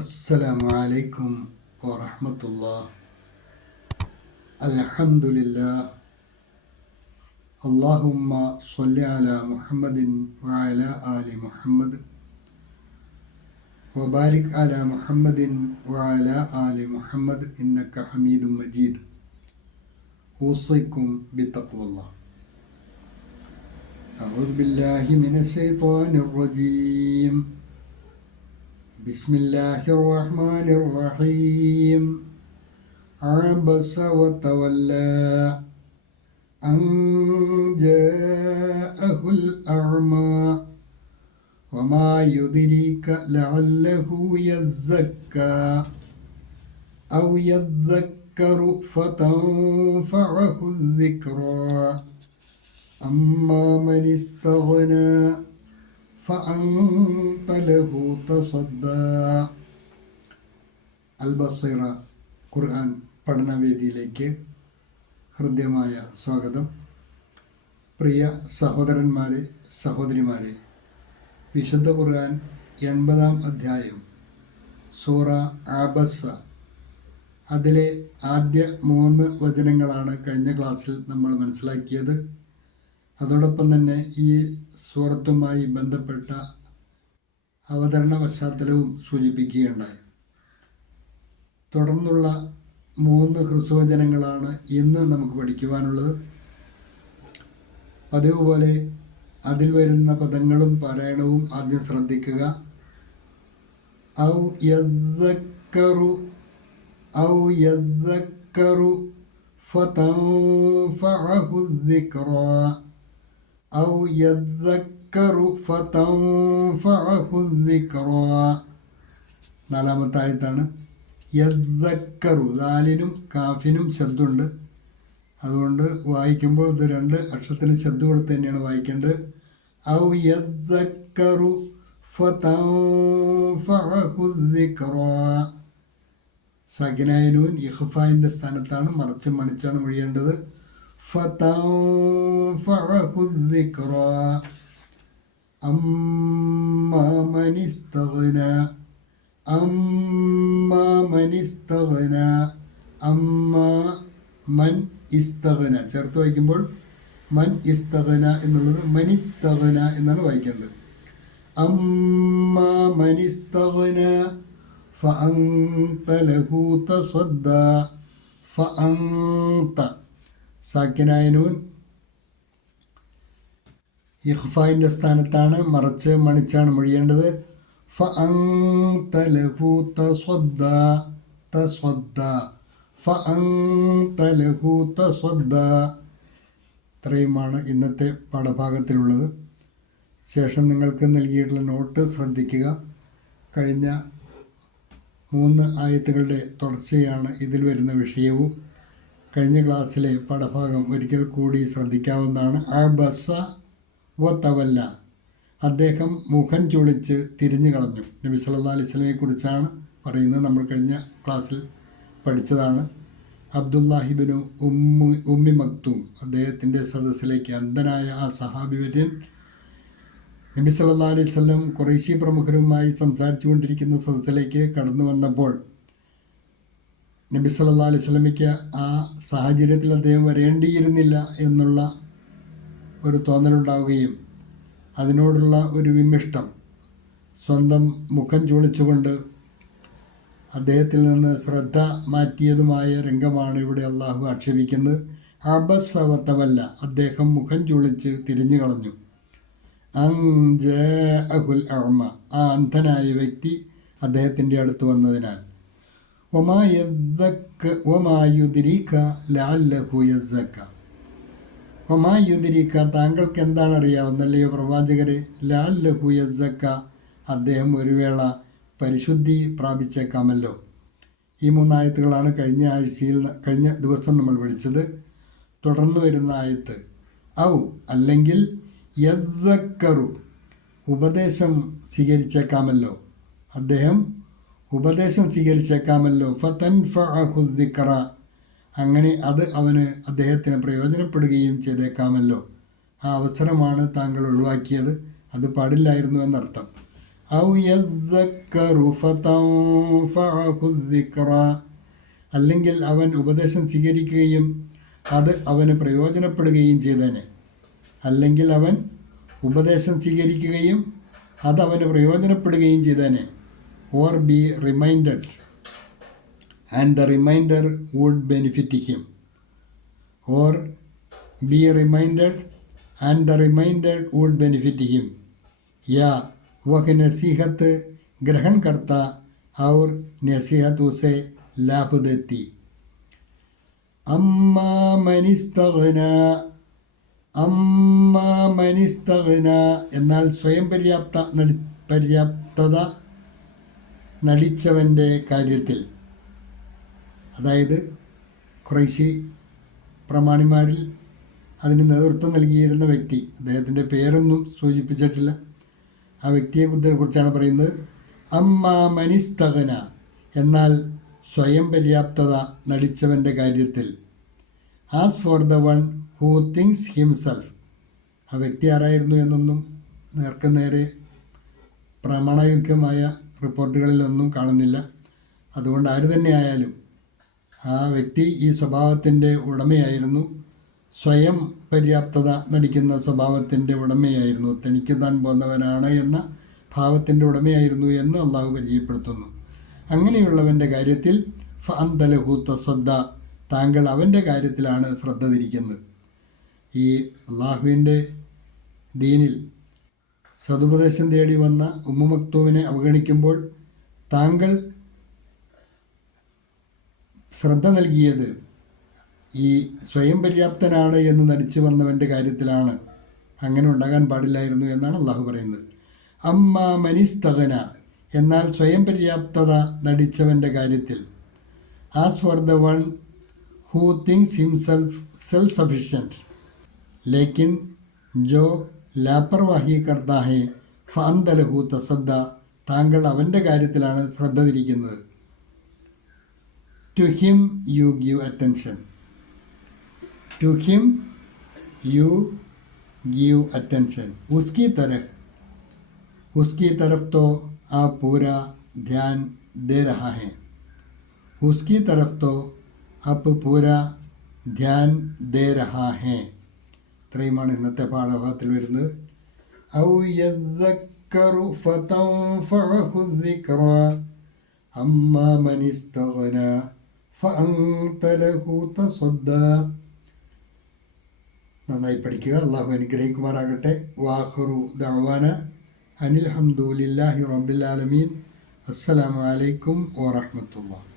السلام عليكم ورحمة الله. الحمد لله. اللهم صل على محمد وعلى آل محمد وبارك على محمد وعلى آل محمد إنك حميد مجيد. أوصيكم بتقوى الله. أعوذ بالله من الشيطان الرجيم. بسم الله الرحمن الرحيم. عبس وتولى أن جاءه الأعمى وما يدريك لعله يزكى أو يذكر فتنفعه الذكرى أما من استغنى فأنت له تصدى. അൽബസീറ ഖുർആൻ പഠനവേദിയിലേക്ക് ഹൃദ്യമായ സ്വാഗതം. പ്രിയ സഹോദരന്മാരെ, സഹോദരിമാരെ, വിശുദ്ധ ഖുർആൻ 80-ാം അധ്യായം സൂറ അബസ, അതിലെ ആദ്യ 3 വചനങ്ങളാണ് കഴിഞ്ഞ ക്ലാസ്സിൽ നമ്മൾ മനസ്സിലാക്കിയത്. അതോടൊപ്പം തന്നെ ഈ സൂറത്തുമായി ബന്ധപ്പെട്ട അവതരണ പശ്ചാത്തലവും സൂചിപ്പിക്കുകയുണ്ടായി. തുടർന്നുള്ള 3 ഹ്രസ്വവചനങ്ങളാണ് ഇന്ന് നമുക്ക് പഠിക്കുവാനുള്ളത്. പതിവ് പോലെ അതിൽ വരുന്ന പദങ്ങളും പാരായണവും ആദ്യം ശ്രദ്ധിക്കുക. ഔ യദ്ദക്കറു ഫതൻഫഅഹു الذിക്റാ. ഔ യദ്ദക്കറു ഫതൻഫഅഹു الذിക്റാ. 4-ാമത്തെ ആയത്താണ്. യദ്ദക്കറു, ദാലിനും കാഫിനും ശബ്ദമുണ്ട്. അതുകൊണ്ട് വായിക്കുമ്പോൾ ഇത് 2 അക്ഷരത്തിന് ശബ്ദം കൊടുത്ത് തന്നെയാണ് വായിക്കേണ്ടത്. ഔ യദ്ദക്കറു ഫതൻഫഅഹു الذിക്റാ. സകിനായ നൂൻ ഇഖ്ഫായിൻ്റെ സ്ഥാനത്താണ്, മറച്ച് മണിച്ചാണ് മൊഴിയേണ്ടത്. ഫതൻഫഅഹു الذിക്റാ. അമ്മാ മൻ ഇസ്തഗ്നാ. അമ്മാ മൻ ഇസ്തഗ്നാ. അമ്മാ മൻ ഇസ്തഗ്ന ചേർത്ത് വായിക്കുമ്പോൾ മൻ ഇസ്തഗ്ന എന്നുള്ളത് മനിസ്തഗ്ന എന്നാണ് വായിക്കേണ്ടത്. അമ്മാ മൻ ഇസ്തഗ്ന ഫഅൻത ലഹു തസദ്ദാ. ഫഅൻത സാക്കിനായ നൂൻ ഇഖ്ഫായിൻ്റെ സ്ഥാനത്താണ്, മറച്ച് മണിച്ചാണ് മൊഴിയേണ്ടത്. ഫഅൻത ലഹു തസദ്ദാ. തസദ്ദാ. ഫഅൻത ലഹു തസദ്ദാ. ഇത്രയുമാണ് ഇന്നത്തെ പാഠഭാഗത്തിലുള്ളത്. ശേഷം നിങ്ങൾക്ക് നൽകിയിട്ടുള്ള നോട്ട് ശ്രദ്ധിക്കുക. കഴിഞ്ഞ 3 ആയത്തുകളുടെ തുടർച്ചയാണ് ഇതിൽ വരുന്ന വിഷയവും. കഴിഞ്ഞ ക്ലാസ്സിലെ പാഠഭാഗം ഒരിക്കൽ കൂടി ശ്രദ്ധിക്കാവുന്നതാണ്. അബസ വതവല്ല, അദ്ദേഹം മുഖം ചുളിച്ച് തിരിഞ്ഞു കളഞ്ഞു. നബി സല്ലല്ലാഹു അലൈഹി വസല്ലമയെ കുറിച്ചാണ് പറയുന്നത്. നമ്മൾ കഴിഞ്ഞ ക്ലാസ്സിൽ പഠിച്ചതാണ്. അബ്ദുല്ലാഹിബിനു ഉമ്മി മക്തൂം, അദ്ദേഹത്തിൻ്റെ സദസ്സിലേക്ക് അന്ധനായ ആ സഹാബി വര്യൻ നബി സല്ലല്ലാഹു അലൈഹി വസല്ലം ഖുറൈശി പ്രമുഖരുമായി സംസാരിച്ചു കൊണ്ടിരിക്കുന്ന സദസ്സിലേക്ക് കടന്നു വന്നപ്പോൾ നബി സല്ലല്ലാഹു അലൈഹി വസല്ലമയ്ക്ക് ആ സാഹചര്യത്തിൽ അദ്ദേഹം വരേണ്ടിയിരുന്നില്ല എന്നുള്ള ഒരു തോന്നലുണ്ടാവുകയും അതിനോടുള്ള ഒരു വിമിഷ്ടം, സ്വന്തം മുഖം ചൂളിച്ചുകൊണ്ട് അദ്ദേഹത്തിൽ നിന്ന് ശ്രദ്ധ മാറ്റിയതുമായ രംഗമാണ് ഇവിടെ അള്ളാഹു ആക്ഷേപിക്കുന്നത്. അബസ വതവല്ല, അദ്ദേഹം മുഖം ചൂളിച്ച് തിരിഞ്ഞു കളഞ്ഞു. അൻ ജാഅഹുൽ അഅ്മ, ആ അന്ധനായ വ്യക്തി അദ്ദേഹത്തിൻ്റെ അടുത്ത് വന്നതിനാൽ. വമാ യുദ്രീക ലഅല്ലഹു യസ്സക്ക. വമാ യുദ്രീക, താങ്കൾക്ക് എന്താണ് അറിയാവുന്നല്ലയോ പ്രവാചകരെ, ലഅല്ലഹു യസ്സക്ക, അദ്ദേഹം ഒരു വേള പരിശുദ്ധി പ്രാപിച്ചേക്കാമല്ലോ. ഈ 3 ആയത്തുകളാണ് കഴിഞ്ഞ ദിവസം നമ്മൾ പഠിച്ചത്. തുടർന്ന് വരുന്ന ആയത്ത് ഔ അല്ലെങ്കിൽ യദ്ദക്കറു, ഉപദേശം സ്വീകരിച്ചേക്കാമല്ലോ, അദ്ദേഹം ഉപദേശം സ്വീകരിച്ചേക്കാമല്ലോ. ഫതൻഫഅഹു الذിക്റ, അങ്ങനെ അത് അദ്ദേഹത്തിന് പ്രയോജനപ്പെടുകയും ചെയ്തേക്കാമല്ലോ. ആ അവസരമാണ് താങ്കൾ ഒഴിവാക്കിയത്, അത് പാടില്ലായിരുന്നു എന്നർത്ഥം. ഔ യദ്ദക്കറു ഫതൻഫഅഹു الذിക്റ, അല്ലെങ്കിൽ അവൻ ഉപദേശം സ്വീകരിക്കുകയും അത് അവന് പ്രയോജനപ്പെടുകയും ചെയ്തേനെ. അല്ലെങ്കിൽ അവൻ ഉപദേശം സ്വീകരിക്കുകയും അത് അവന് പ്രയോജനപ്പെടുകയും ചെയ്തേനെ. Or be reminded and the reminder would benefit him. Or be reminded and the reminder would benefit him. या वह नसीहत ग्रहण करता और नसीहत उसे लाभ देती. अम्मा मनिस्तगന എന്നാൽ സ്വയം പര്യാപ്തത നടിച്ചവൻ്റെ കാര്യത്തിൽ, അതായത് ഖുറൈശി പ്രമാണിമാരിൽ അതിന് നേതൃത്വം നൽകിയിരുന്ന വ്യക്തി, അദ്ദേഹത്തിൻ്റെ പേരൊന്നും സൂചിപ്പിച്ചിട്ടില്ല, ആ വ്യക്തിയെക്കുറിച്ചാണ് പറയുന്നത്. അമ്മാ മനിസ്തഗന എന്നാൽ സ്വയം പര്യാപ്തത നടിച്ചവൻ്റെ കാര്യത്തിൽ. As for the one who thinks himself, ആ വ്യക്തി ആരായിരുന്നു എന്നൊന്നും നേർക്കുനേരെ പ്രമാണയുക്തമായ റിപ്പോർട്ടുകളിലൊന്നും കാണുന്നില്ല. അതുകൊണ്ട് ആര് തന്നെയായാലും ആ വ്യക്തി ഈ സ്വഭാവത്തിൻ്റെ ഉടമയായിരുന്നു, സ്വയം പര്യാപ്തത നടിക്കുന്ന സ്വഭാവത്തിൻ്റെ ഉടമയായിരുന്നു, തനിക്ക് താൻ പോന്നവനാണ് എന്ന ഭാവത്തിൻ്റെ ഉടമയായിരുന്നു എന്ന് അള്ളാഹു പരിചയപ്പെടുത്തുന്നു. അങ്ങനെയുള്ളവൻ്റെ കാര്യത്തിൽ ഫഅന്ത ലഹു തസദ്ദ, താങ്കൾ അവൻ്റെ കാര്യത്തിലാണ് ശ്രദ്ധ തിരിക്കുന്നത്. ഈ അള്ളാഹുവിൻ്റെ ദീനിൽ സതുപദേശം തേടി വന്ന ഉമ്മു മക്തൂമിനെ അവഗണിക്കുമ്പോൾ താങ്കൾ ശ്രദ്ധ നൽകിയത് ഈ സ്വയം പര്യാപ്തനാണ് എന്ന് നടിച്ചു വന്നവൻ്റെ കാര്യത്തിലാണ്. അങ്ങനെ ഉണ്ടാകാൻ പാടില്ലായിരുന്നു എന്നാണ് അള്ളാഹു പറയുന്നത്. അമ്മ മനിസ്തഗന എന്നാൽ സ്വയം പര്യാപ്തത നടിച്ചവൻ്റെ കാര്യത്തിൽ. As for the one who thinks himself self sufficient ലേക്കിൻ ജോ ലാപ്പർവാഹി കർത്താ ഹെ ഫഅന്ത ലഹു തസദ്ദ, താങ്കൾ അവൻ്റെ കാര്യത്തിലാണ് ശ്രദ്ധ തിരിക്കുന്നത്. To him you give attention. To him you give attention. उसकी तरफ तो आप पूरा ध्यान दे रहा है. उसकी तरफ तो आप पूरा ध्यान दे रहा है. ഇത്രയുമാണ് ഇന്നത്തെ പാഠഭാഗത്തിൽ വരുന്നത്. ഔ യദ്ദക്കറു ഫതൻഫഅഹു الذിക്റ അമ്മാ മനിസ്തഗന ഫഅന്ത ലഹു തസദ്ദ. നന്നായി പഠിക്കുക. അള്ളാഹു അനുഗ്രഹിക്കുമാറാകട്ടെ. വാഖിറു ദഅ്വാന അനിൽ ഹംദുലില്ലാഹി റബ്ബിൽ ആലമീൻ. അസ്സലാമു അലൈക്കും വറഹ്മത്തുള്ളാഹി.